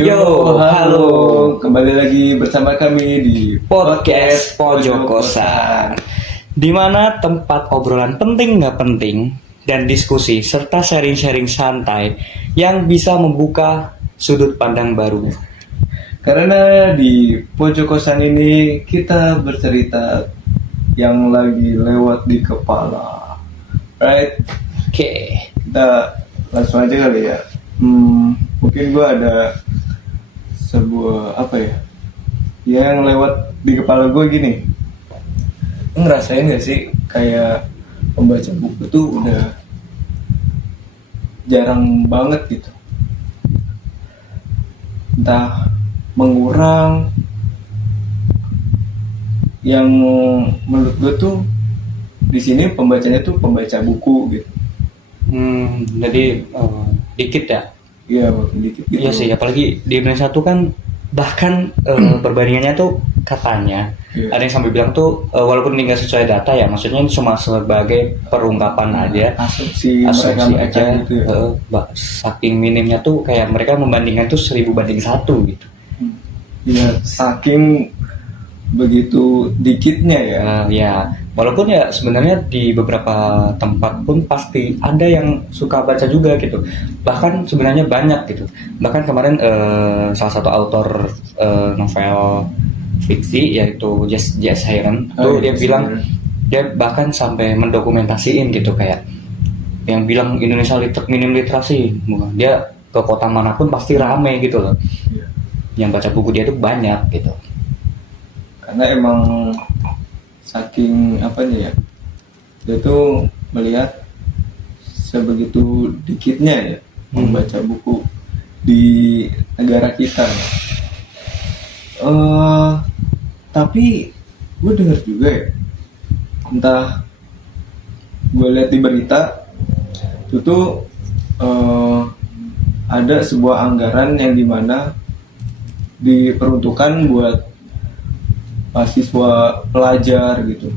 Halo, kembali lagi bersama kami di Podcast Pojok Kosan, di mana tempat obrolan penting nggak penting dan diskusi serta sharing-sharing santai yang bisa membuka sudut pandang baru. Karena di Pojok Kosan ini kita bercerita yang lagi lewat di kepala, right? Oke, Kita langsung aja kali ya. Mungkin gua ada sebuah yang lewat di kepala gue gini. Lu ngerasain gak sih kayak pembaca buku tuh udah jarang banget gitu, entah mengurang, yang menurut gue tuh di sini pembacanya tuh pembaca buku gitu. jadi dikit ya. Iya, makin dikit gitu. Iya sih, apalagi di Indonesia tuh kan bahkan perbandingannya tuh katanya ada yang sampai bilang tuh walaupun ini nggak sesuai data ya, maksudnya ini cuma sebagai perungkapan aja, asumsi asumsi mereka aja. gitu ya. Saking minimnya tuh kayak mereka membandingkan tuh 1000 banding 1 gitu. Iya, saking begitu dikitnya ya. Ya, walaupun ya sebenarnya di beberapa tempat pun pasti ada yang suka baca juga gitu. Bahkan sebenarnya banyak gitu. Bahkan kemarin salah satu autor novel fiksi yaitu J.S. Heron tuh dia bilang dia bahkan sampai mendokumentasiin gitu, kayak yang bilang Indonesia minim literasi. Dia ke kota manapun pasti rame gitu loh. Iya. Yang baca buku dia tuh banyak gitu. Karena emang saking dia tuh melihat sebegitu dikitnya ya membaca buku di negara kita. Tapi gue dengar juga ya, entah gue lihat di berita itu tuh ada sebuah anggaran yang dimana diperuntukkan buat mahasiswa pelajar gitu,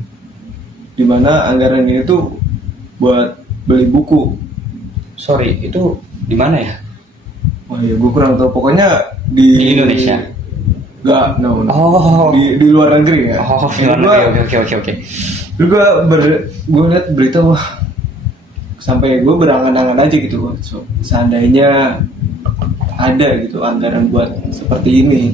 dimana anggaran ini tuh buat beli buku. Sorry, itu di mana ya? Oh iya, gue kurang tahu, pokoknya Di Indonesia? Enggak, no. Oh. Di luar negeri ya. Oh, di luar negeri. Oke. Terus gue lihat berita, wah, sampai gue berangan-angan aja gitu. So, seandainya ada gitu anggaran buat seperti ini.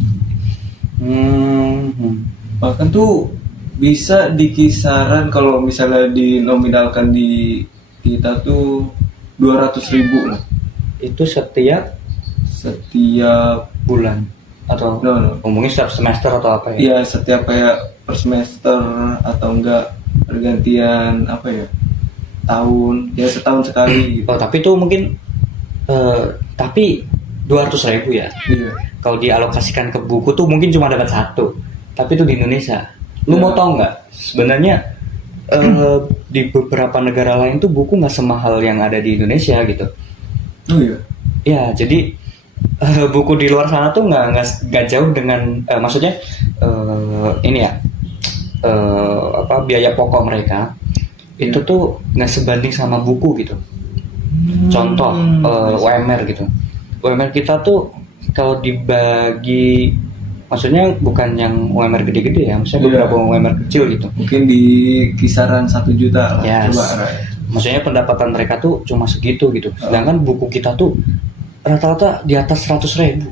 Bahkan tuh bisa di kisaran, kalau misalnya dinominalkan di kita tuh 200.000 lah. Itu setiap bulan atau no. ngomongin setiap semester atau apa ya? Iya, setiap kayak per semester atau enggak pergantian tahun, ya setahun sekali gitu. Oh, tapi itu mungkin tapi 200.000 ya? Iya. Kalau dialokasikan ke buku tuh mungkin cuma dapat 1. Tapi itu di Indonesia. Lu mau tau nggak? Sebenarnya di beberapa negara lain tuh buku nggak semahal yang ada di Indonesia gitu. Oh iya. Ya, jadi buku di luar sana tuh nggak jauh dengan maksudnya ini ya biaya pokok mereka itu tuh nggak sebanding sama buku gitu. Contoh UMR gitu. UMR kita tuh kalau dibagi, maksudnya bukan yang UMR gede-gede ya, maksudnya beberapa UMR kecil gitu. Mungkin di kisaran 1 juta lah. Yes. Coba. Maksudnya pendapatan mereka tuh cuma segitu gitu. Sedangkan buku kita tuh rata-rata di atas 100.000.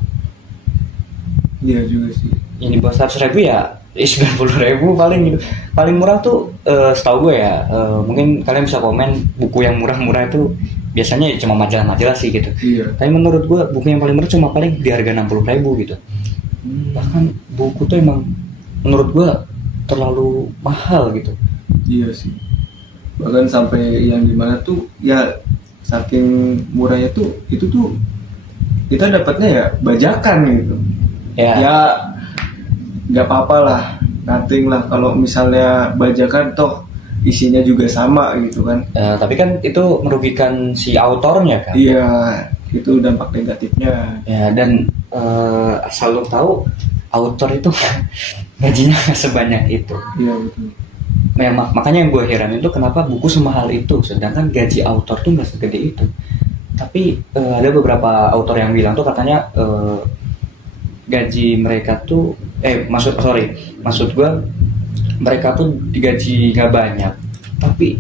Iya juga sih. Yang di bawah 100.000 ya 90.000 paling gitu. Paling murah tuh setahu gue ya, mungkin kalian bisa komen buku yang murah-murah itu biasanya ya cuma majalah-majalah sih gitu. Iya. Tapi menurut gue buku yang paling murah cuma paling di harga 60.000 gitu. Bahkan buku tuh emang menurut gue terlalu mahal gitu. Iya sih. Bahkan sampai yang dimana tuh ya saking murahnya tuh itu tuh kita dapatnya ya bajakan gitu. Ya nggak apa-apa lah, nothing lah kalau misalnya bajakan toh isinya juga sama gitu kan. Tapi kan itu merugikan si autornya kan. Iya, itu dampak negatifnya. Ya, dan asal lo tahu autor itu gajinya nggak sebanyak itu. Iya betul. Makanya yang gue heran itu kenapa buku semahal itu, sedangkan gaji autor tuh nggak segede itu. Tapi ada beberapa autor yang bilang tuh katanya gaji mereka tuh maksud gue mereka tuh digaji nggak banyak tapi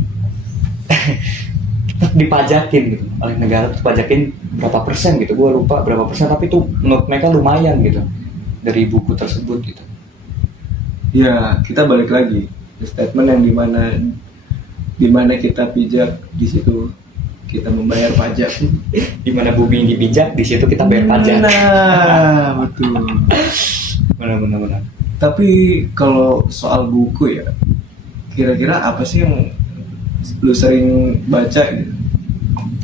tetap dipajakin gitu oleh negara, tuh pajakin berapa persen gitu, gue lupa berapa persen, tapi tuh menurut mereka lumayan gitu dari buku tersebut gitu. Ya, kita balik lagi ke statement yang dimana kita pijak, di situ kita membayar pajak. Di mana bumi dipijak, di situ kita bayar pajak. Nah, betul. Benar. Tapi kalau soal buku ya, kira-kira apa sih yang lu sering baca gitu?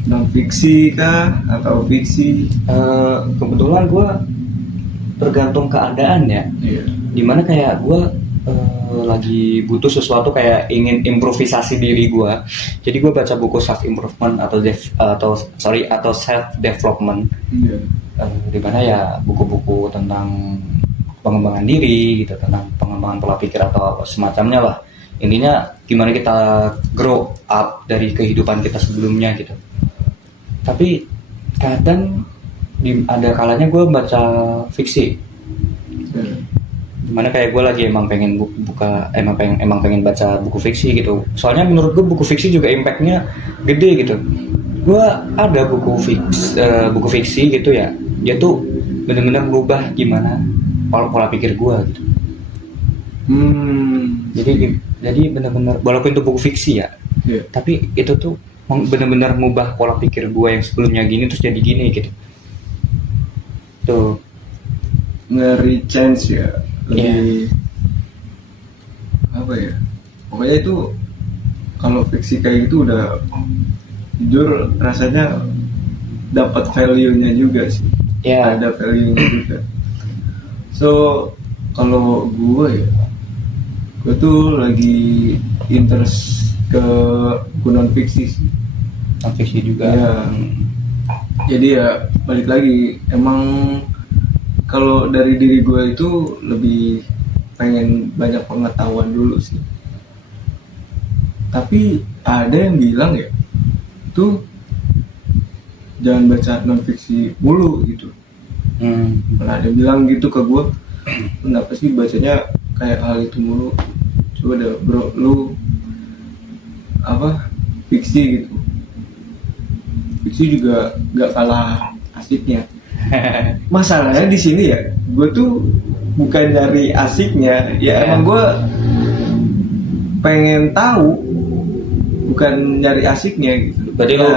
Non fiksi kah atau fiksi? Kebetulan gue tergantung keadaan ya. Iya. Dimana kayak gue lagi butuh sesuatu kayak ingin improvisasi diri gue, jadi gue baca buku self improvement atau self development. Iya. Dimana ya buku-buku tentang pengembangan diri gitu, tentang pengembangan pola pikir atau semacamnya lah. Intinya gimana kita grow up dari kehidupan kita sebelumnya gitu. Tapi kadang ada kalanya gue baca fiksi. Iya. Dimana kayak gue lagi emang pengen pengen baca buku fiksi gitu. Soalnya menurut gue buku fiksi juga impactnya gede gitu. Gue ada buku fiksi gitu ya, dia tuh benar-benar merubah gimana pola pikir gue gitu. Jadi benar-benar walaupun itu buku fiksi ya, Yeah. tapi itu tuh benar-benar mengubah pola pikir gue yang sebelumnya gini terus jadi gini gitu. Tuh. Nge-rechange ya, lebih apa ya? Pokoknya itu kalau fiksi kayak gitu udah jujur rasanya dapat value-nya juga sih. Ya. Ada value-nya juga. So kalau gue tuh lagi interest ke buku non fiksi sih. Non fiksi juga. Ya. Jadi ya balik lagi, emang kalau dari diri gue itu lebih pengen banyak pengetahuan dulu sih. Tapi ada yang bilang ya, tuh jangan baca non fiksi mulu gitu. Pernah ada yang bilang gitu ke gue, kenapa sih bacanya kayak hal itu mulu? Coba deh bro, lu fiksi gitu. Fiksi juga gak kalah asiknya. Masalahnya di sini ya, gue tuh bukan nyari asiknya, ya emang gue pengen tahu, bukan nyari asiknya gitu. Berarti lu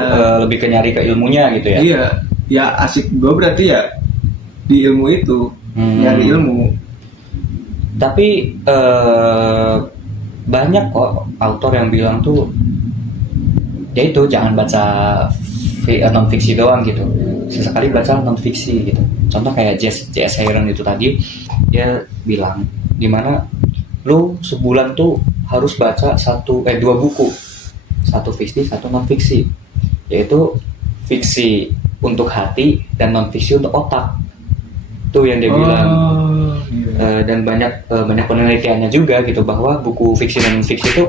lebih ke nyari ke ilmunya gitu ya? Iya, ya asik gue berarti ya di ilmu itu, nyari ilmu. Tapi banyak kok autor yang bilang tuh, ya itu jangan baca non fiksi doang gitu, sesekali baca non fiksi gitu. Contoh kayak J.S. Heron itu tadi, dia bilang dimana lu sebulan tuh harus baca dua buku, satu fiksi satu non fiksi, yaitu fiksi untuk hati dan non fiksi untuk otak. Itu yang dia bilang. Dan banyak penelitiannya juga gitu bahwa buku fiksi dan non fiksi itu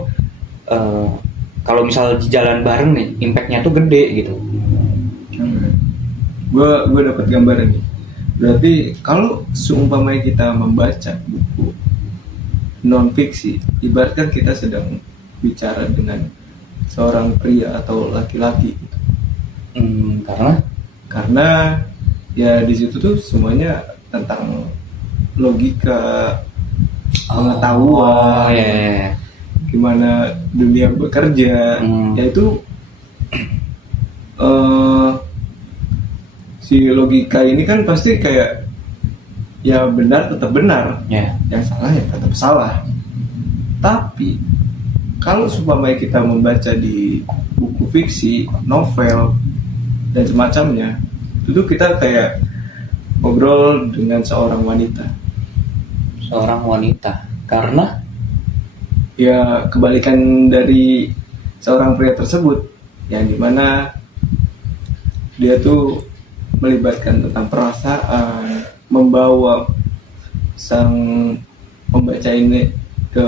kalau misal jalan bareng nih, impactnya tuh gede gitu. Gue dapat gambaran nih. Berarti kalau seumpamanya kita membaca buku non fiksi, ibaratkan kita sedang bicara dengan seorang pria atau laki-laki gitu. Karena ya di situ tuh semuanya tentang logika, pengetahuan, gimana dunia bekerja, yaitu si logika ini kan pasti kayak ya benar tetap benar, yang salah ya tetap salah. Tapi kalau supaya kita membaca di buku fiksi, novel dan semacamnya, itu kita kayak ngobrol dengan seorang wanita. Karena ya kebalikan dari seorang pria tersebut, yang dimana dia tuh melibatkan tentang perasaan, membawa sang pembaca ini ke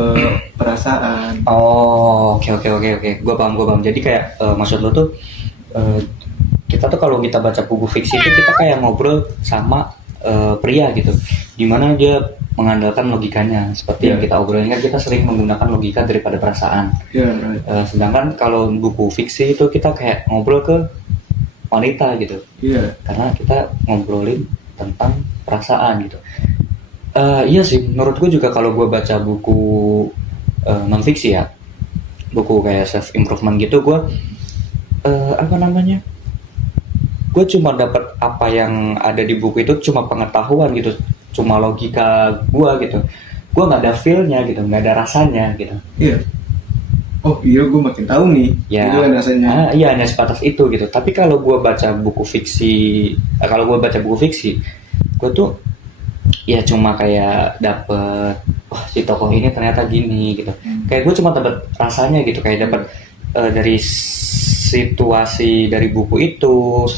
perasaan. Oke. Gue paham. Jadi kayak maksud lo tuh kita tuh kalau kita baca buku fiksi itu kita kayak ngobrol sama pria gitu, dimana dia mengandalkan logikanya seperti yang kita obrolin kan, kita sering menggunakan logika daripada perasaan. Right. Sedangkan kalau buku fiksi itu kita kayak ngobrol ke wanita gitu, karena kita ngobrolin tentang perasaan gitu. Iya sih, menurut gue juga kalau gue baca buku non fiksi ya, buku kayak self improvement gitu, gue gue cuma dapat apa yang ada di buku itu, cuma pengetahuan gitu, cuma logika gue gitu, gue nggak ada feel-nya gitu, nggak ada rasanya gitu. Oh iya, gue makin tahu nih ya, itu kan rasanya. Iya, hanya sebatas itu gitu. Tapi kalau gue baca buku fiksi, gue tuh ya cuma kayak dapet, wah si tokoh ini ternyata gini gitu, kayak gue cuma dapet rasanya gitu, kayak dapet dari situasi dari buku itu,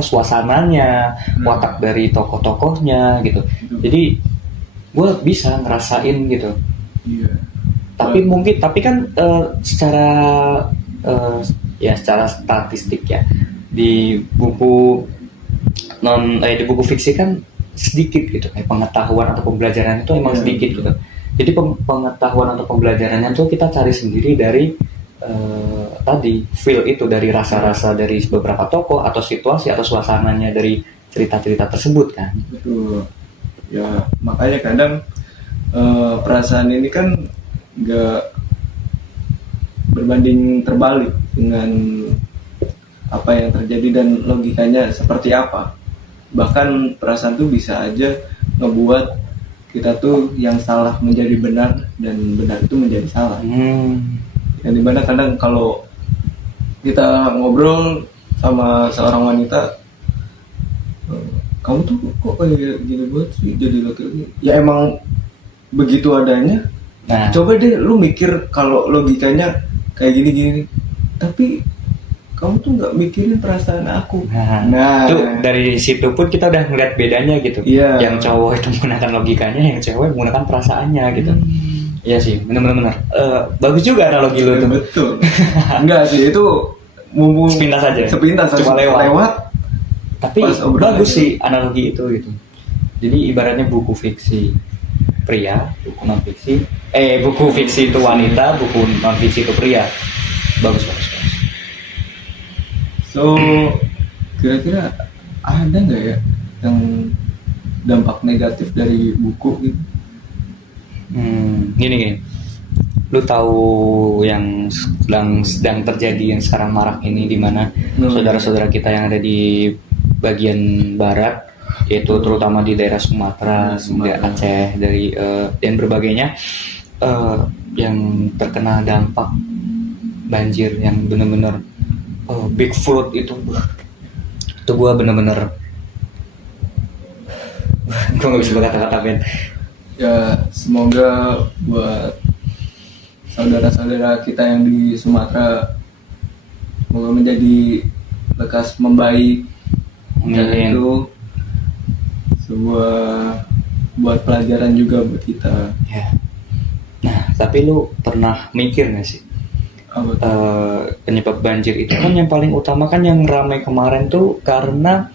suasananya, watak dari tokoh-tokohnya gitu. Jadi gue bisa ngerasain gitu. Tapi kan secara statistik ya, di buku di buku fiksi kan sedikit gitu, kayak pengetahuan atau pembelajaran itu emang sedikit gitu. Jadi pengetahuan atau pembelajarannya tuh kita cari sendiri dari tadi feel itu, dari rasa-rasa dari beberapa tokoh atau situasi atau suasananya dari cerita-cerita tersebut kan. Betul. Ya makanya kadang perasaan ini kan nggak berbanding terbalik dengan apa yang terjadi dan logikanya seperti apa. Bahkan perasaan tuh bisa aja ngebuat kita tuh yang salah menjadi benar dan benar itu menjadi salah. Yang dimana kadang kalau kita ngobrol sama seorang wanita, kamu tuh kok kayak gini banget sih jadi laki-laki, ya emang begitu adanya. Coba deh lu mikir kalau logikanya kayak gini-gini, tapi kamu tuh nggak mikirin perasaan aku. Itu dari situ pun kita udah ngeliat bedanya gitu. Yang cowok itu menggunakan logikanya, yang cewek menggunakan perasaannya gitu. Iya sih, benar-benar. Bagus juga analogi lu itu. Betul. Enggak sih, itu mumpung sepintas cuma lewat. Tapi bagus sih analogi itu gitu. Jadi ibaratnya buku fiksi pria, buku non fiksi. Buku fiksi itu wanita, buku non fiksi itu pria. Bagus. So, kira-kira ada nggak ya yang dampak negatif dari buku gitu? Gini. Lu tahu yang sedang terjadi yang sekarang marak ini, di mana saudara-saudara kita yang ada di bagian barat, yaitu terutama di daerah Sumatera, Aceh, dari dan berbagainya, yang terkena dampak banjir yang benar-benar big flood itu gue bener-bener gue nggak bisa berkata-kata, Ben. Ya semoga buat saudara-saudara kita yang di Sumatera semoga menjadi lekas membaik, dan itu sebuah buat pelajaran juga buat kita. Nah, tapi lu pernah mikir nggak sih penyebab banjir itu kan yang paling utama kan yang ramai kemarin tuh karena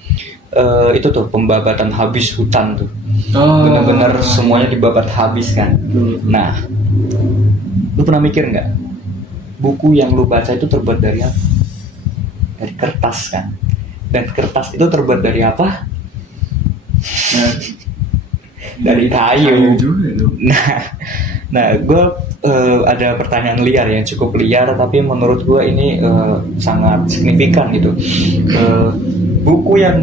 itu tuh pembabatan habis hutan tuh. Benar-benar semuanya dibabat habis kan. Nah, lu pernah mikir nggak, buku yang lu baca itu terbuat dari apa? Dari kertas kan, dan kertas itu terbuat dari apa? Dari kayu. Nah, gue ada pertanyaan liar yang cukup liar, tapi menurut gue ini sangat signifikan gitu. Buku yang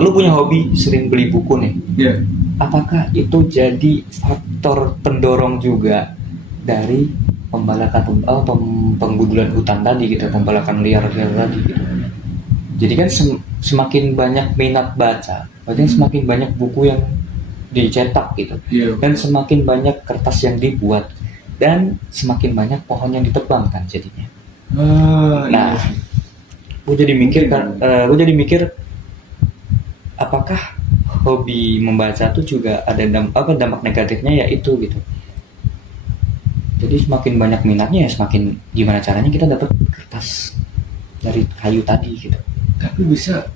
lu punya hobi sering beli buku nih. Apakah itu jadi faktor pendorong juga dari penggundulan hutan tadi gitu, pembalakan liar tadi gitu? Jadi kan semakin banyak minat baca, berarti semakin banyak buku yang dicetak gitu, dan semakin banyak kertas yang dibuat, dan semakin banyak pohon yang ditebang kan jadinya. Nah, gue jadi mikir apakah hobi membaca itu juga ada dampak negatifnya, yaitu gitu. Jadi semakin banyak minatnya ya semakin gimana caranya kita dapat kertas dari kayu tadi gitu. Tapi bisa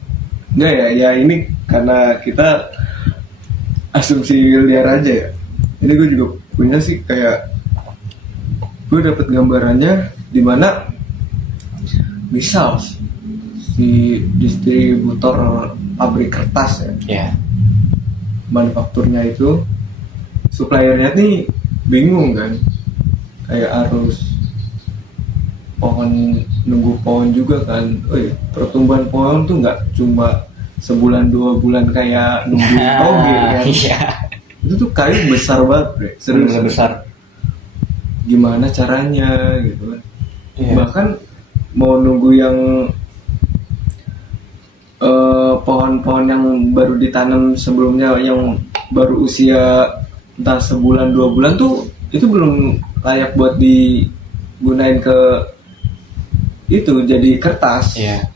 Enggak ya, ya ini karena kita asumsi liar aja ya. Ini gue juga punya sih, kayak gue dapet gambarannya di mana misal si distributor pabrik kertas ya, Ya. manufakturnya itu, suppliernya nih bingung kan, kayak harus nunggu pohon juga kan. Pertumbuhan pohon tuh nggak cuma sebulan 2 bulan kayak nunggu toge kan. Iya. Itu tuh kayu besar banget, bre. Serius Bener besar. Gimana caranya gitu kan. Iya. Bahkan mau nunggu yang pohon-pohon yang baru ditanam sebelumnya, yang baru usia entah sebulan 2 bulan tuh, itu belum layak buat digunain ke itu jadi kertas. Iya.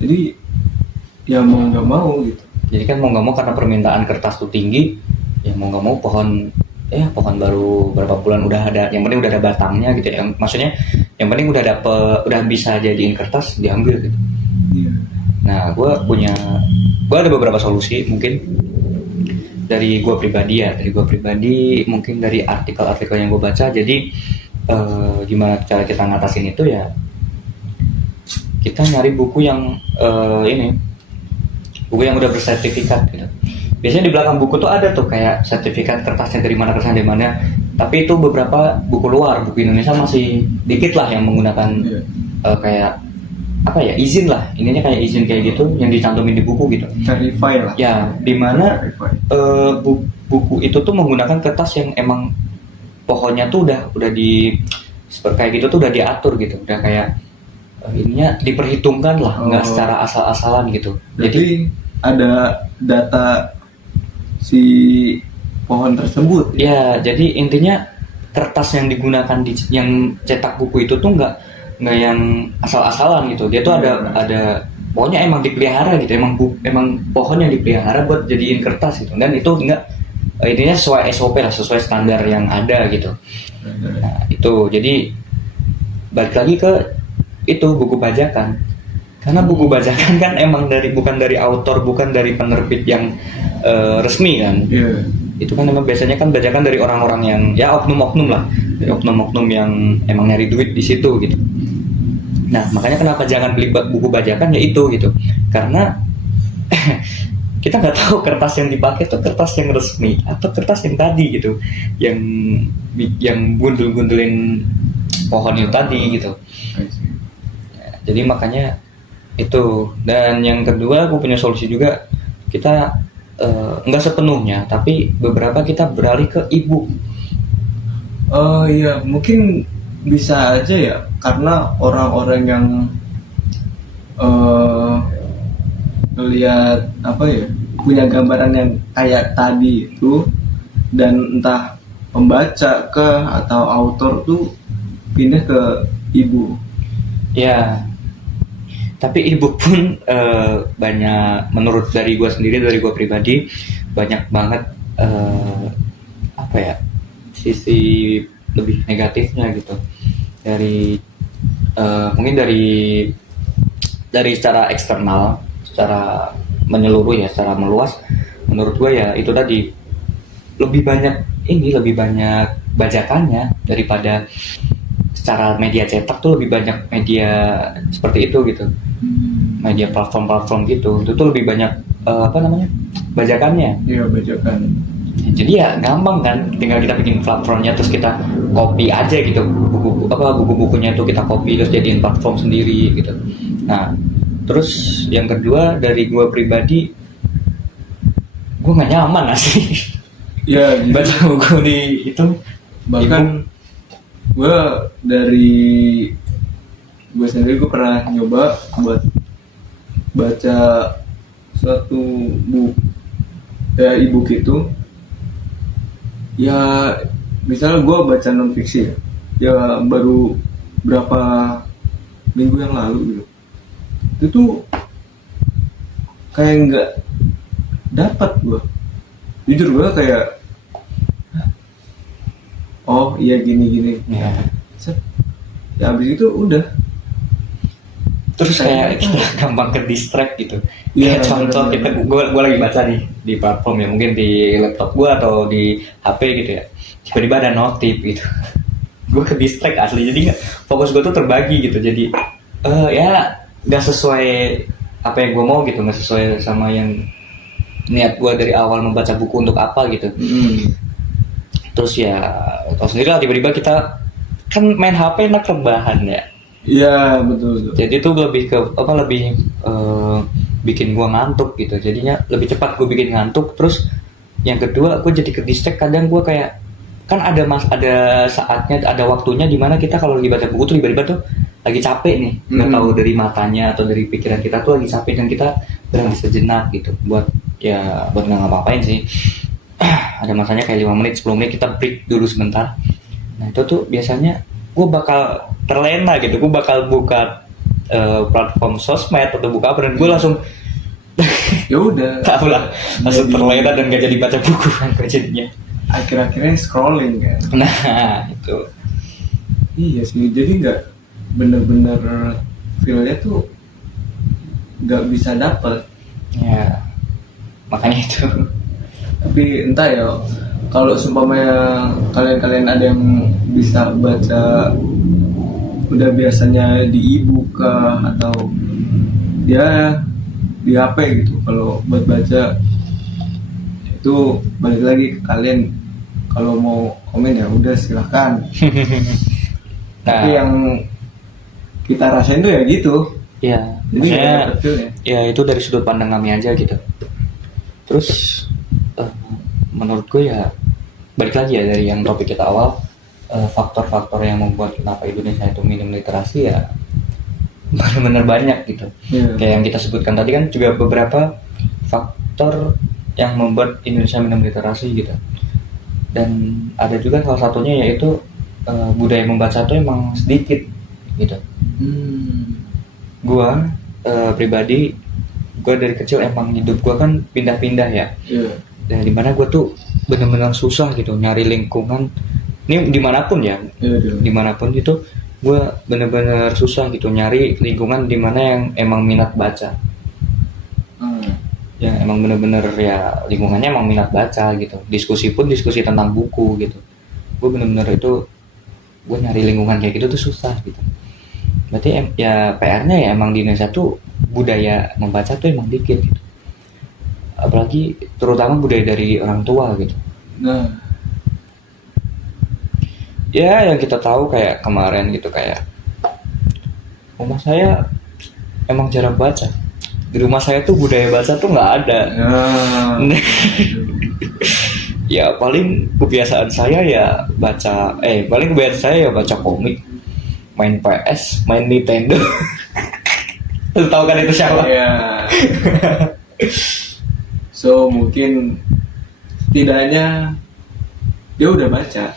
Jadi ya mau nggak mau gitu. Jadi kan mau nggak mau karena permintaan kertas tuh tinggi, ya mau nggak mau pohon baru berapa bulan udah ada, yang penting udah ada batangnya gitu ya. Maksudnya yang penting udah bisa jadiin kertas, diambil gitu. Iya. Nah, gue ada beberapa solusi mungkin dari gue pribadi, mungkin dari artikel-artikel yang gue baca. Jadi gimana cara kita ngatasin itu ya, kita nyari buku yang buku yang udah bersertifikat gitu. Biasanya di belakang buku tuh ada tuh kayak sertifikat kertasnya dari mana, tapi itu beberapa buku luar, buku Indonesia masih dikit lah yang menggunakan kayak apa ya, izin lah, ininya kayak izin kayak gitu yang dicantumin di buku gitu. Verify lah. Ya, dimana buku itu tuh menggunakan kertas yang emang pohonnya tuh udah di kayak gitu tuh udah diatur gitu, udah kayak ininya diperhitungkan lah, nggak secara asal-asalan gitu. Jadi ada data si pohon tersebut. Ya, jadi intinya kertas yang digunakan yang cetak buku itu tuh nggak yang asal-asalan gitu. Dia tuh ada pokoknya emang dipelihara gitu, emang pohon yang dipelihara buat jadiin kertas gitu. Dan itu enggak, intinya sesuai SOP lah, sesuai standar yang ada gitu. Nah, itu jadi balik lagi ke itu buku bajakan. Karena buku bajakan kan emang bukan dari autor, bukan dari penerbit yang resmi kan. Itu kan emang biasanya kan bajakan dari orang-orang yang ya oknum-oknum lah, dari oknum-oknum yang emang nyari duit di situ gitu. Nah, makanya kenapa jangan beli buku bajakan ya itu gitu, karena kita nggak tahu kertas yang dipakai itu kertas yang resmi atau kertas yang tadi gitu, yang gundul-gundulin pohon itu tadi gitu. Nah, jadi makanya itu. Dan yang kedua, aku punya solusi juga. Kita nggak sepenuhnya, tapi beberapa kita beralih ke e-book. Oh iya, mungkin bisa aja ya, karena orang-orang yang melihat apa ya, punya gambaran yang kayak tadi itu, dan entah pembaca ke atau autor tuh pindah ke e-book. Ya, tapi e-book pun banyak, menurut dari gue sendiri, dari gue pribadi, banyak banget apa ya, sisi lebih negatifnya gitu. Dari mungkin dari secara eksternal, secara menyeluruh ya, secara meluas, menurut gue ya itu tadi, lebih banyak bajakannya daripada secara media cetak tuh. Lebih banyak media seperti itu gitu, media platform gitu, itu tuh lebih banyak bajakannya. Iya, bajakan. Jadi ya gampang kan, tinggal kita bikin platformnya, terus kita copy aja gitu, buku-bukunya itu kita copy terus jadiin platform sendiri gitu. Nah, terus yang kedua, dari gue pribadi, gue nggak nyaman sih Ya, baca buku di itu. Bahkan gue sendiri, gue pernah nyoba buat baca suatu buku ya, e-book itu ya, misalnya gue baca non fiksi ya baru berapa minggu yang lalu gitu, itu tuh kayak nggak dapat. Gue jujur, gue kayak oh iya gini Ya. ya, habis itu udah Terus kayak kita gampang ke distract gitu. Iya, Kayak contoh gue lagi baca nih di platform ya, mungkin di laptop gue atau di HP gitu ya. Tiba-tiba ada notif gitu. Gue ke distract asli, jadi fokus gue tuh terbagi gitu. Jadi ya nggak sesuai apa yang gue mau gitu, nggak sesuai sama yang niat gue dari awal membaca buku untuk apa gitu. Terus ya tau sendiri lah, tiba-tiba kita kan main HP enak rebahan ya. Iya, betul. Jadi itu lebih ke lebih bikin gua ngantuk gitu. Jadinya lebih cepat gua bikin ngantuk. Terus yang kedua, gua jadi ke distract. Kadang gua kayak kan ada saatnya, ada waktunya dimana kita kalau lagi baca buku tuh tiba-tiba tuh lagi capek nih, nggak tahu dari matanya atau dari pikiran kita tuh lagi capek, dan kita berhenti sejenak gitu buat nggak ngapa-ngapain sih. Ada masanya kayak 5 menit 10 menit kita break dulu sebentar. Nah itu tuh biasanya gue bakal terlena gitu, gue bakal buka platform sosmed atau buka apa, dan gue langsung ya udah tahu lah, langsung terlena dan gak jadi baca buku kan jadinya. Akhir-akhirnya scrolling kan. Nah itu Iya sih, jadi nggak bener-bener feel-nya tuh nggak bisa dapet. ya, makanya itu. Tapi entah ya, kalau seumpamanya kalian ada yang bisa baca udah biasanya di e-book kah, atau ya di HP gitu, kalau buat baca itu balik lagi ke kalian. Kalau mau komen ya udah silahkan. Tapi yang kita rasain tuh ya gitu. Ya, Jadi nggak maksudnya dapet feel-nya. ya itu dari sudut pandang kami aja gitu. Terus menurut gue ya balik lagi ya dari yang topik kita awal, faktor-faktor yang membuat kenapa Indonesia itu minim literasi ya benar-benar banyak gitu. Kayak yang kita sebutkan tadi kan juga beberapa faktor yang membuat Indonesia minim literasi gitu. Dan ada juga salah satunya yaitu budaya membaca itu emang sedikit gitu. Gua pribadi, gue dari kecil emang hidup gue kan pindah-pindah ya. Dan dimana gue tuh benar-benar susah gitu nyari lingkungan. Ini dimanapun ya, dimanapun itu gue benar-benar susah gitu nyari lingkungan dimana yang emang minat baca. Ya emang benar-benar ya lingkungannya emang minat baca gitu. Diskusi pun diskusi tentang buku gitu. Gue benar-benar itu gue nyari lingkungan kayak gitu tuh susah gitu. Berarti ya PR-nya ya emang di Indonesia tuh budaya membaca tuh emang dikit gitu. Apalagi terutama budaya dari orang tua gitu. Nah, ya yang kita tahu kayak kemarin gitu, kayak rumah saya emang jarang baca. Di rumah saya tuh budaya baca tuh nggak ada. Ya paling kebiasaan saya ya baca, paling kebiasaan saya ya baca komik, main PS, main Nintendo. Lu tahu kan itu siapa? Iya. So mungkin setidaknya dia udah baca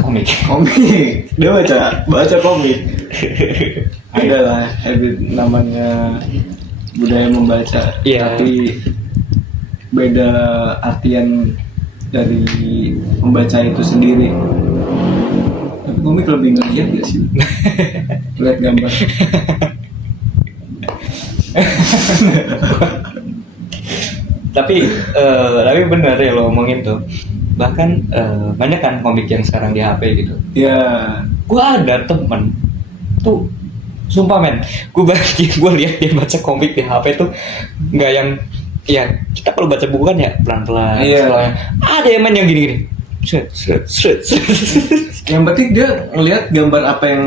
komik. Dia baca komik. Ada lah habit namanya budaya membaca. Tapi beda artian dari membaca itu sendiri. Tapi komik lebih ngeliat gak sih? Lihat gambar. Tapi benar ya lo ngomongin tuh. Bahkan banyak kan komik yang sekarang di HP gitu. Iya. Gua ada temen tuh, sumpah men, gue lihat dia baca komik di HP tuh nggak yang ya kita kalau baca buku kan ya pelan-pelan. Ada yang main yang gini-gini. Yang penting dia ngelihat gambar apa yang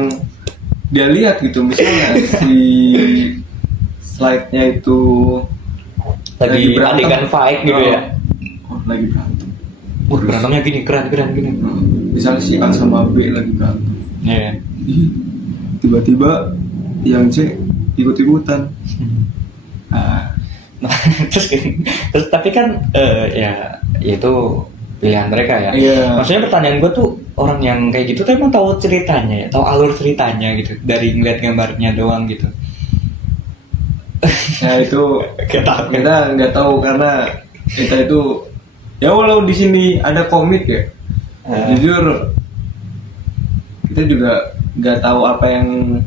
dia lihat gitu. Misalnya si slide-nya itu lagi adegan fight gitu ya. Lagi berantem. Berantemnya gini, keren gini. Misalnya si A sama B lagi berantem. Iya. Tiba-tiba yang C ikut-ikutan. Terus tapi kan ya itu pilihan mereka ya. Maksudnya pertanyaan gue tuh, orang yang kayak gitu tuh emang tahu ceritanya ya, tahu alur ceritanya gitu dari ngeliat gambarnya doang gitu. Nah itu kita nggak tahu, karena kita itu ya walau di sini ada komik ya, jujur kita juga nggak tahu apa yang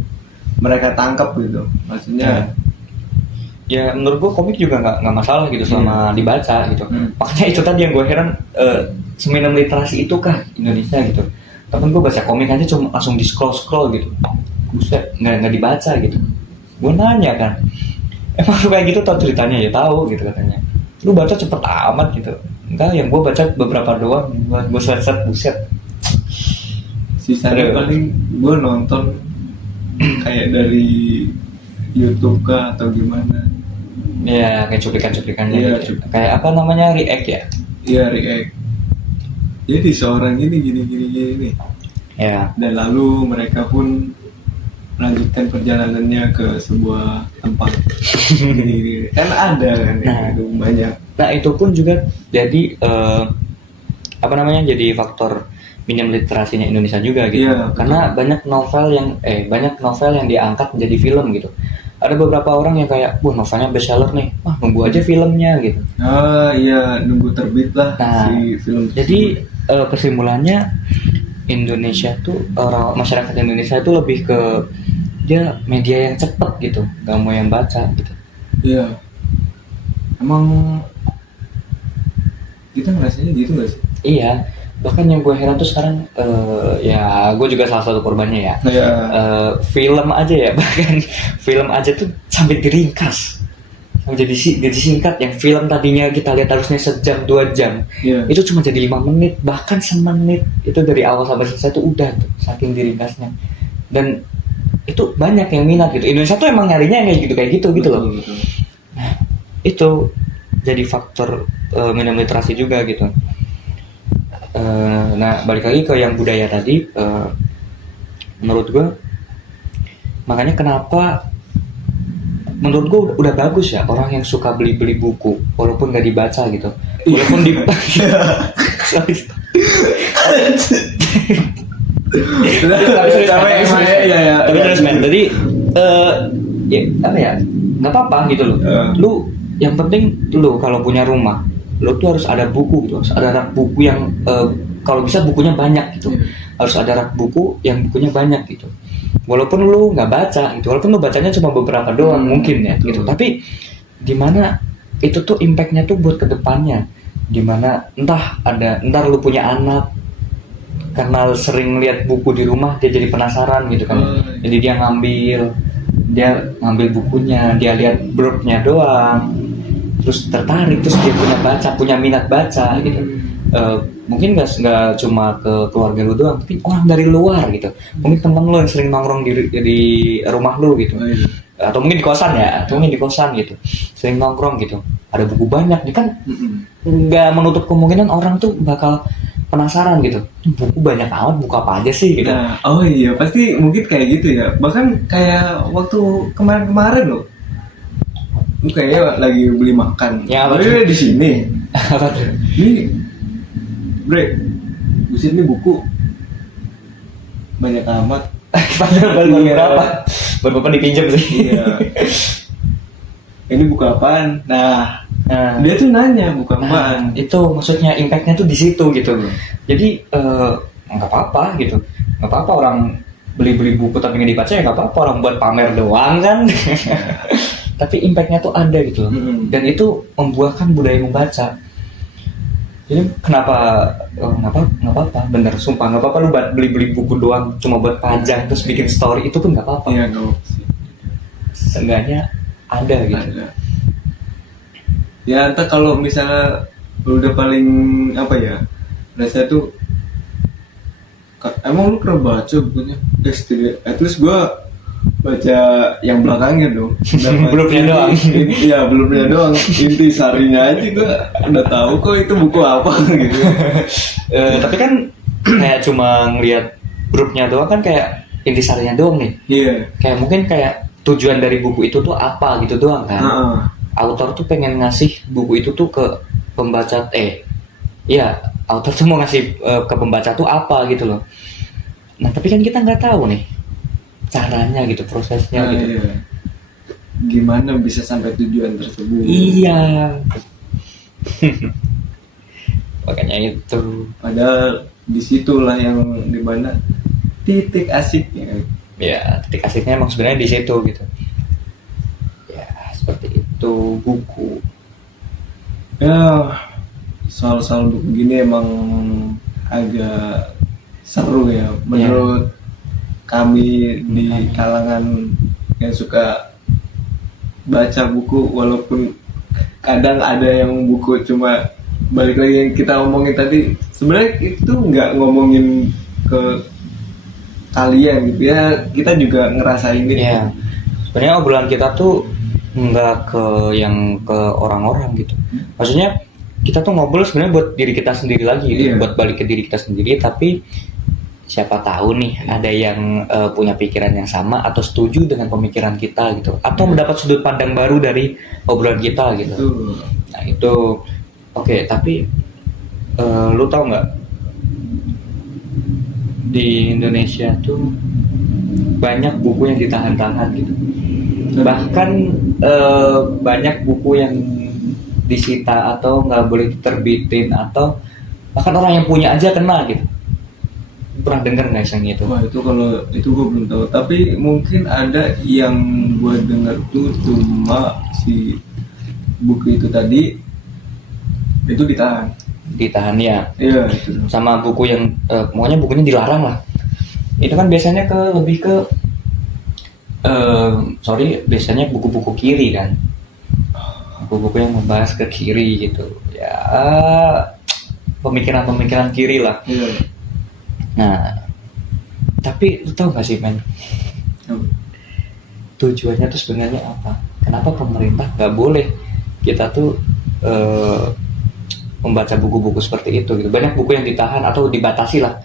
mereka tangkap gitu. Maksudnya ya menurut gue komik juga nggak masalah gitu selama dibaca gitu. Makanya itu tadi yang gue heran, seminim literasi itu kah Indonesia gitu. Tapi gue baca komik aja cuma langsung di scroll gitu, buset, nggak dibaca gitu. Gue nanya kan, emang lu kayak gitu tau ceritanya? Ya tahu gitu katanya. Lu baca cepet amat gitu. Enggak, yang gue baca beberapa doang, gue set buset. sisanya paling gue nonton kayak dari YouTube kah atau gimana. Ya kayak cuplikan-cuplikannya Iya, gitu. Kayak apa namanya, react ya? Iya, react. Jadi seorang ini gini nih. Ya. Dan lalu mereka pun melanjutkan perjalanannya ke sebuah tempat. Gini. Kan ada kan itu banyak. Nah itu pun juga jadi apa namanya, jadi faktor minim literasinya Indonesia juga gitu. Iya, karena banyak novel yang diangkat menjadi film gitu. Ada beberapa orang yang kayak, wah novelnya bestseller nih, nunggu aja filmnya gitu. Iya, nunggu terbit lah si film. Jadi kesimpulannya Indonesia tuh, masyarakat Indonesia itu lebih ke dia media yang cepet gitu, nggak mau yang baca gitu. Iya, emang kita ngerasanya gitu nggak sih? Iya, bahkan yang gue heran tuh sekarang, ya gue juga salah satu korbannya ya. Film aja ya, bahkan film aja tuh sampai diringkas, sampai jadi singkat. Yang film tadinya kita lihat harusnya sejam 2 jam, itu cuma jadi 5 menit, bahkan semenit. Itu dari awal sampai selesai tuh udah tuh, saking diringkasnya. Dan itu banyak yang minat gitu. Indonesia tuh emang nyarinya yang kayak gitu loh. Nah, itu jadi faktor minim literasi juga gitu. Nah balik lagi ke yang budaya tadi, menurut gue makanya kenapa menurut gue udah bagus ya orang yang suka beli buku walaupun nggak dibaca gitu, walaupun di tapi terus men, jadi ya apa ya, nggak apa-apa gitu loh. Lu yang penting lu kalau punya rumah, lu tuh harus ada buku gitu, harus ada rak buku yang kalau bisa bukunya banyak gitu. Harus ada rak buku yang bukunya banyak gitu. Walaupun lu nggak baca gitu, walaupun lu bacanya cuma beberapa doang mungkin ya gitu. Tapi gimana itu tuh impactnya tuh buat kedepannya. Gimana ntar lu punya anak, karena sering lihat buku di rumah dia jadi penasaran gitu kan. Jadi dia ngambil bukunya, dia lihat blurb-nya doang, terus tertarik, terus dia punya minat baca gitu. Mungkin nggak cuma ke keluarga lu doang, tapi orang dari luar gitu. Mungkin teman lu yang sering nongkrong di rumah lu gitu, atau mungkin di kosan gitu, sering nongkrong gitu, ada buku banyak nih kan. Nggak menutup kemungkinan orang tuh bakal penasaran gitu, buku banyak amat, buku apa aja sih gitu. Nah, oh iya pasti mungkin kayak gitu ya. Bahkan kayak waktu kemarin loh, lu kayaknya lagi beli makan. Ya, di sini. Apa tuh? Ini, bre, buset nih buku banyak amat. Baru berapa? Baru dipinjam sih. Iya. Ini buku apaan? Nah, dia tuh nanya buku apaan. Itu maksudnya impactnya tuh di situ gitu. Jadi nggak apa-apa gitu. Nggak apa-apa orang beli buku tapi nggak dibaca, ya nggak apa-apa, orang buat pamer doang kan. Tapi impactnya tuh ada gitu loh. Dan itu membuahkan budaya membaca. Jadi kenapa nggak apa-apa, bener, sumpah nggak apa-apa lu beli buku doang cuma buat pajang terus bikin story, itu pun nggak apa-apa. Iya, nggak apa sih. Seenggaknya ada gitu. Ada. Ya entah kalau misalnya lu udah paling apa ya, rasanya tuh emang lu pernah baca bukunya? At least gua baca yang belakangnya dong. Belumnya doang. Iya, belumnya doang. Inti sarinya aja gua udah tahu kok itu buku apa gitu. Tapi kan kayak cuma ngelihat grupnya doang kan, kayak inti sarinya doang nih. Iya. Kayak mungkin kayak tujuan dari buku itu tuh apa gitu doang kan. Autor tuh pengen ngasih buku itu tuh ke pembaca, autor tuh mau ngasih ke pembaca tuh apa gitu loh. Nah tapi kan kita nggak tahu nih caranya gitu, prosesnya gitu. Iya. Gimana bisa sampai tujuan tersebut? Iya. Makanya itu. Padahal disitulah yang dimana titik asiknya. Ya titik asiknya emang sebenarnya di situ gitu. Ya seperti itu buku. Ya, soal-soal buku gini emang agak seru ya menurut kami di kalangan yang suka baca buku, walaupun kadang ada yang buku cuma balik lagi yang kita omongin tadi, sebenarnya itu nggak ngomongin ke kalian gitu ya, kita juga ngerasain itu. Ya sebenarnya obrolan kita tuh nggak ke yang ke orang-orang gitu. Maksudnya kita tuh ngobrol sebenarnya buat diri kita sendiri lagi gitu. Buat balik ke diri kita sendiri, tapi siapa tahu nih ada yang punya pikiran yang sama atau setuju dengan pemikiran kita gitu, atau mendapat sudut pandang baru dari obrolan kita gitu. Nah itu oke. Tapi lu tahu nggak, di Indonesia tuh banyak buku yang ditahan-tahan gitu, bahkan banyak buku yang disita atau nggak boleh diterbitin, atau bahkan orang yang punya aja kena gitu. Pernah dengar nggak yang itu? Wah, itu kalau itu gue belum tahu, tapi mungkin ada yang gue dengar tuh cuma si buku itu tadi itu ditahan ya. Iya itu. Sama buku yang pokoknya bukunya dilarang lah. Itu kan biasanya lebih ke biasanya buku-buku kiri kan, buku-buku yang membahas ke kiri gitu ya, pemikiran kiri lah. Iya. Nah tapi lu tau gak sih men, tujuannya tuh sebenarnya apa? Kenapa pemerintah nggak boleh kita tuh membaca buku-buku seperti itu gitu? Banyak buku yang ditahan atau dibatasi lah.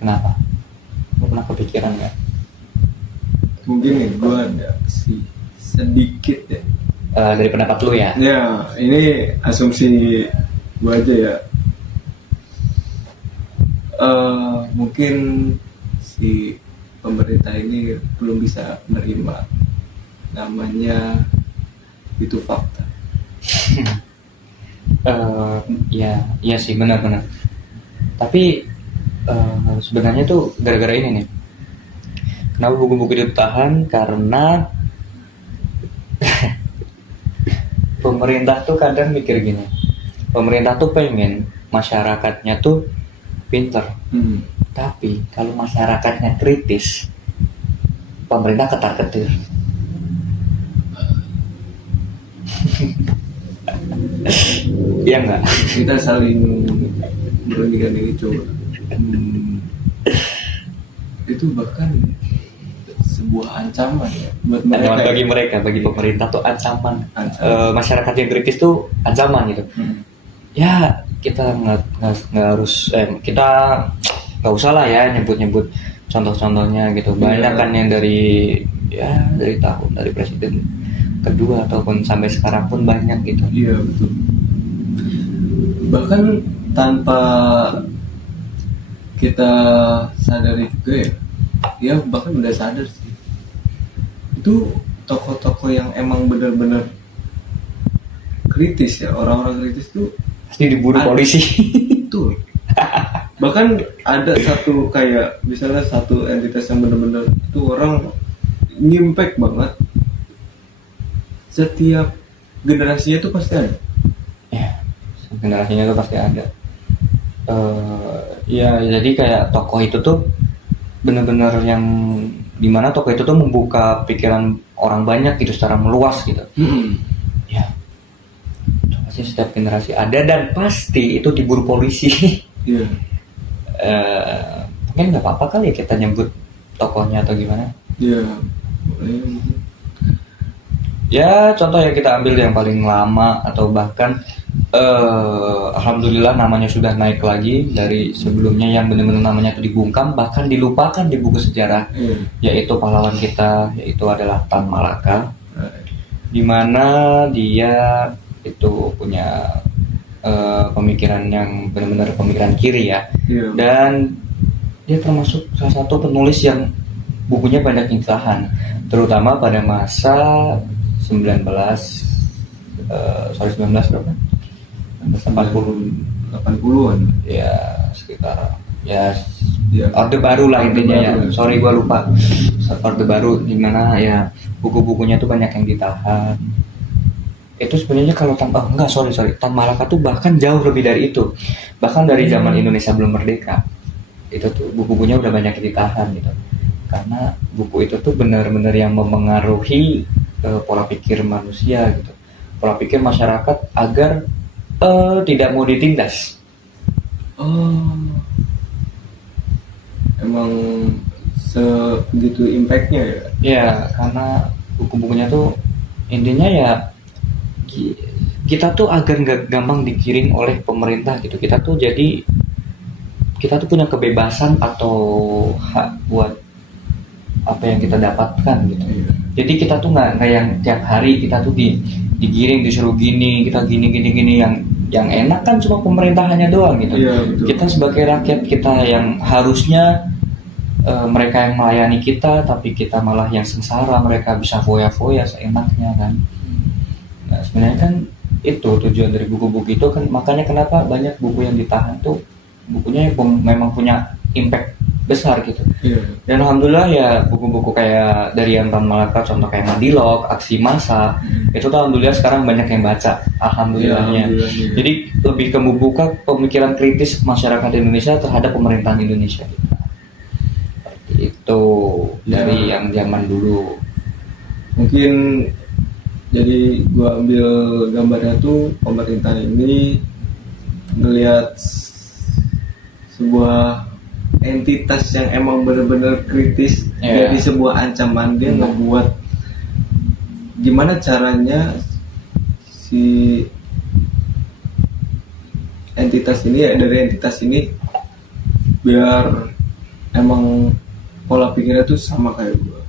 Kenapa? Lu pernah kepikiran nggak? Mungkin nih gue ada sih sedikit ya. Dari pendapat lu ya? Ya, ini asumsi gue aja ya. Mungkin si pemerintah ini belum bisa menerima namanya itu fakta. Ya sih benar-benar. Tapi sebenarnya tuh gara-gara ini nih. Kenapa buku-buku ditahan? Karena pemerintah tuh kadang mikir gini. Pemerintah tuh pengen masyarakatnya tuh pinter. Tapi kalau masyarakatnya kritis, pemerintah ketar-ketir. Iya nggak? Kita saling berundingan ini coba. Itu bahkan sebuah ancaman ya buat mereka. Bagi pemerintah tuh ancaman. Masyarakat yang kritis tuh ancaman gitu. Ya kita nggak harus kita nggak usah lah ya nyebut contoh-contohnya gitu. Banyak kan yang dari tahun dari presiden kedua ataupun sampai sekarang pun banyak gitu. Iya betul. Bahkan tanpa kita sadari juga ya bahkan udah sadar sih, itu tokoh-tokoh yang emang benar-benar kritis ya, orang-orang kritis tuh pasti diburu polisi. Tuh bahkan ada satu kayak misalnya satu entitas yang benar-benar itu orang nyimpek banget, setiap generasinya itu pasti ada. Ya, generasinya itu pasti ada. Ya jadi kayak tokoh itu tuh benar-benar yang dimana tokoh itu tuh membuka pikiran orang banyak gitu secara meluas gitu. Ya, pasti setiap generasi ada dan pasti itu diburu polisi. Iya. Mungkin nggak apa-apa kali ya kita nyebut tokohnya atau gimana? Iya, boleh. Ya contoh ya kita ambil yang paling lama atau bahkan alhamdulillah namanya sudah naik lagi dari sebelumnya yang benar-benar namanya itu dibungkam bahkan dilupakan di buku sejarah, yaitu pahlawan kita, yaitu adalah Tan Malaka, dimana dia itu punya pemikiran yang benar-benar pemikiran kiri ya. Dan dia termasuk salah satu penulis yang bukunya banyak ditahan, terutama pada masa 19 berapa? 80-an ya sekitar ya Ya. Orde Baru lah intinya ya. Baru. Sorry gua lupa. Orde Baru dimana ya buku-bukunya tuh banyak yang ditahan. Itu sebenarnya kalau enggak, sorry Tan Malaka tuh bahkan jauh lebih dari itu. Bahkan dari zaman Indonesia belum merdeka, itu tuh buku-bukunya udah banyak yang ditahan gitu. Karena buku itu tuh benar-benar yang memengaruhi pola pikir manusia gitu, pola pikir masyarakat agar tidak mau ditindas. Oh, emang segitu impactnya ya? Ya, karena buku-bukunya tuh intinya ya kita tuh agar nggak gampang digiring oleh pemerintah gitu. Kita tuh punya kebebasan atau hak buat apa yang kita dapatkan gitu. Iya. Jadi kita tuh nggak yang tiap hari kita tuh digiring disuruh gini, kita gini yang enak kan cuma pemerintahannya doang gitu. Iya, betul. Kita sebagai rakyat kita yang harusnya mereka yang melayani kita, tapi kita malah yang sengsara, mereka bisa foya-foya seenaknya kan. Nah sebenarnya kan itu tujuan dari buku-buku itu kan, makanya kenapa banyak buku yang ditahan tuh bukunya yang memang punya impact besar gitu. Iya. Dan alhamdulillah ya buku-buku kayak dari yang Tan Malaka, contoh kayak Madilog, Aksi Massa, itu tuh alhamdulillah sekarang banyak yang baca, alhamdulillahnya. Alhamdulillah. Jadi lebih ke membuka pemikiran kritis masyarakat Indonesia terhadap pemerintahan Indonesia gitu. Seperti itu dari yang zaman dulu. Mungkin jadi gua ambil gambarnya tuh pemerintahan ini ngelihat sebuah entitas yang emang benar-benar kritis, jadi sebuah ancaman. Dia ngebuat gimana caranya si entitas ini ya, dari entitas ini biar emang pola pikirnya tuh sama kayak gua.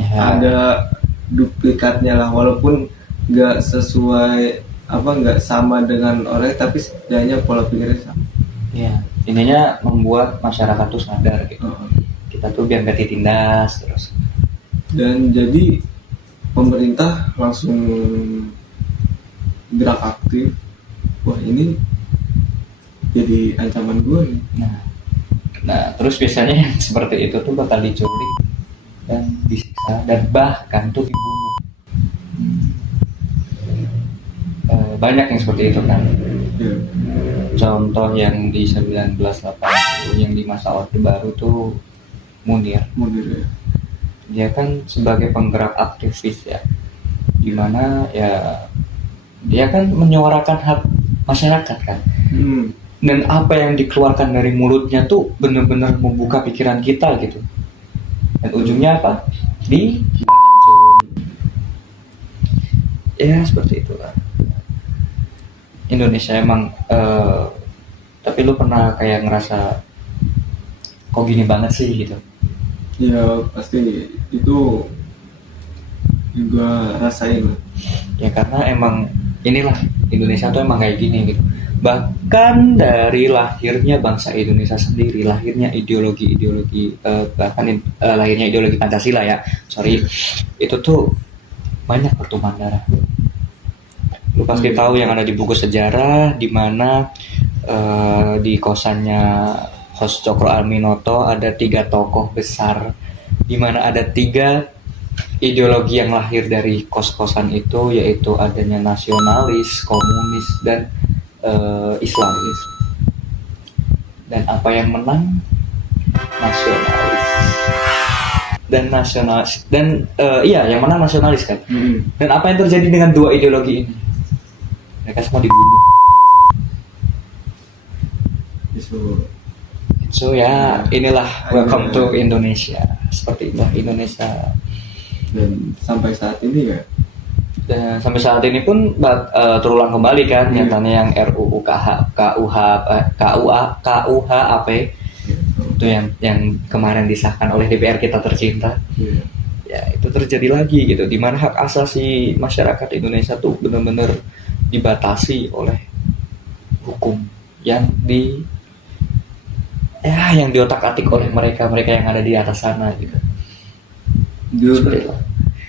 Ada duplikatnya lah, walaupun nggak sesuai nggak sama dengan orang, tapi setidaknya pola pikirnya sama. Ya, intinya membuat masyarakat tuh sadar gitu. Kita tuh biar nggak ditindas terus. Dan jadi pemerintah langsung gerak aktif. Wah, ini jadi ancaman gue nih. Nah terus biasanya yang seperti itu tuh bakal diculik dan disiksa dan bahkan tuh dibunuh. Banyak yang seperti itu kan. Ya. Contoh yang di 1980 yang di masa Orde Baru tuh Munir ya. Dia kan sebagai penggerak aktivis ya, dimana ya dia kan menyuarakan hak masyarakat kan. Dan apa yang dikeluarkan dari mulutnya tuh benar-benar membuka pikiran kita gitu. Dan ujungnya apa? Ya seperti itulah. Indonesia emang tapi lu pernah kayak ngerasa kok gini banget sih gitu? Ya pasti itu juga rasain. Ya karena emang inilah Indonesia tuh emang kayak gini gitu. Bahkan dari lahirnya bangsa Indonesia sendiri, lahirnya ideologi bahkan lahirnya ideologi Pancasila ya, itu tuh banyak pertumpahan darah. Lu pasti tahu yang ada di buku sejarah, di mana di kosannya Hos Cokro Aminoto ada 3 tokoh besar, di mana ada 3 ideologi yang lahir dari kos-kosan itu, yaitu adanya nasionalis, komunis, dan Islamis. Dan apa yang menang? Nasionalis dan yang menang nasionalis kan. Dan apa yang terjadi dengan 2 ideologi ini? Mereka semua dibunuh. So ya inilah welcome to Indonesia. Seperti itu Indonesia. Dan sampai saat ini ya. Dan sampai saat ini pun terulang kembali kan nyatanya yang RUU KUHP itu yang kemarin disahkan oleh DPR kita tercinta. Ya itu terjadi lagi gitu, di mana hak asasi masyarakat Indonesia tuh benar-benar dibatasi oleh hukum yang diotak-atik oleh mereka yang ada di atas sana gitu.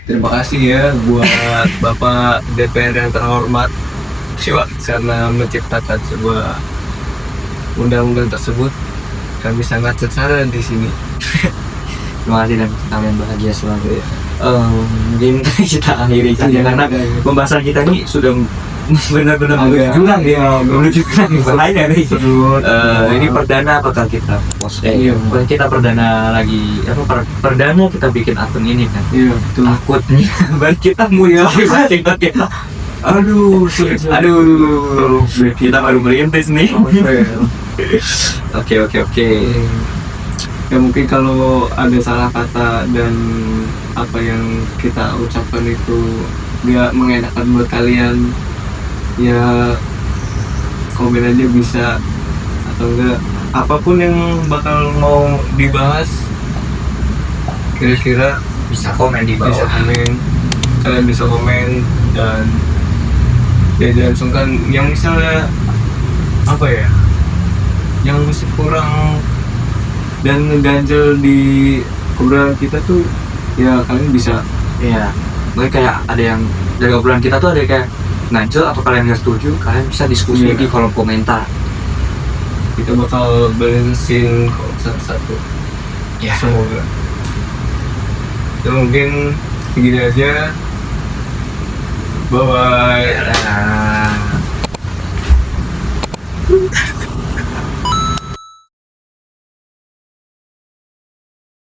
Terima kasih ya buat Bapak DPR yang terhormat karena menciptakan sebuah undang-undang tersebut. kami sangat sengsara di sini. Terima kasih dan kalian bahagia selalu ya. Mungkin kita akhiri saja Iya, karena iya. pembahasan kita ini sudah benar-benar Agak- jurang ya, menuju jurang bahaya nih. Seru. Ini perdana bakal kita post. Iya. Kita perdana lagi perdana kita bikin akun ini kan. Iya, betul. Takutnya baru kita muncul TikTok kita. Aduh, sulit. Aduh, kita baru merintis nih. Oke. Ya mungkin kalau ada salah kata dan apa yang kita ucapkan itu nggak mengenakan buat kalian, ya komen aja bisa, atau enggak apapun yang bakal mau dibahas kira-kira Bisa komen di bisa bawah. komen, kalian bisa komen. Dan ya jangan sungkan yang misalnya apa ya yang masih kurang dan ngeganjel di obrolan kita tuh, ya kalian bisa. Iya. Mungkin kayak ada yang dari obrolan kita tuh ada kayak ngancel atau kalian nggak setuju, kalian bisa diskusi Iya. di kolom komentar. Kita bakal balancein kok satu-satu. Ya. Semoga. Ya mungkin segini aja. Bye bye. Ya.